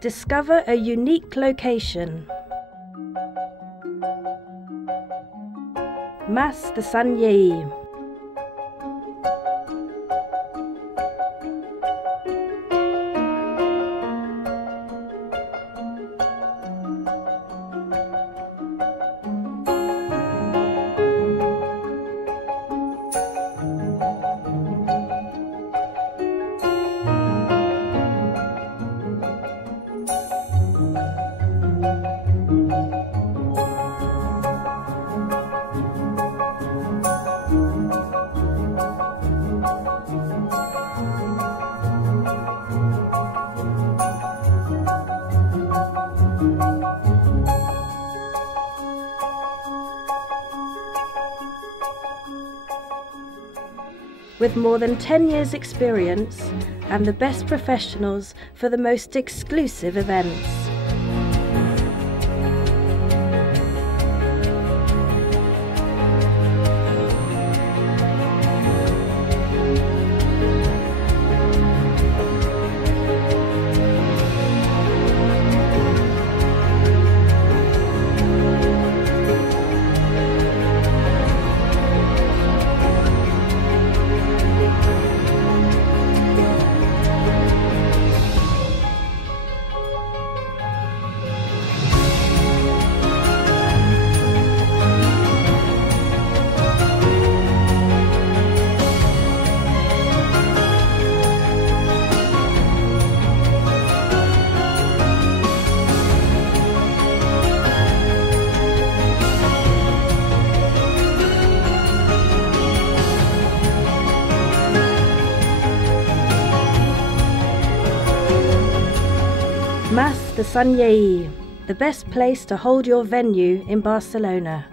Discover a unique location. Mas de Sant Lleí. With more than 10 years' experience and the best professionals for the most exclusive events. Mas de Sant Lleí, the best place to hold your venue in Barcelona.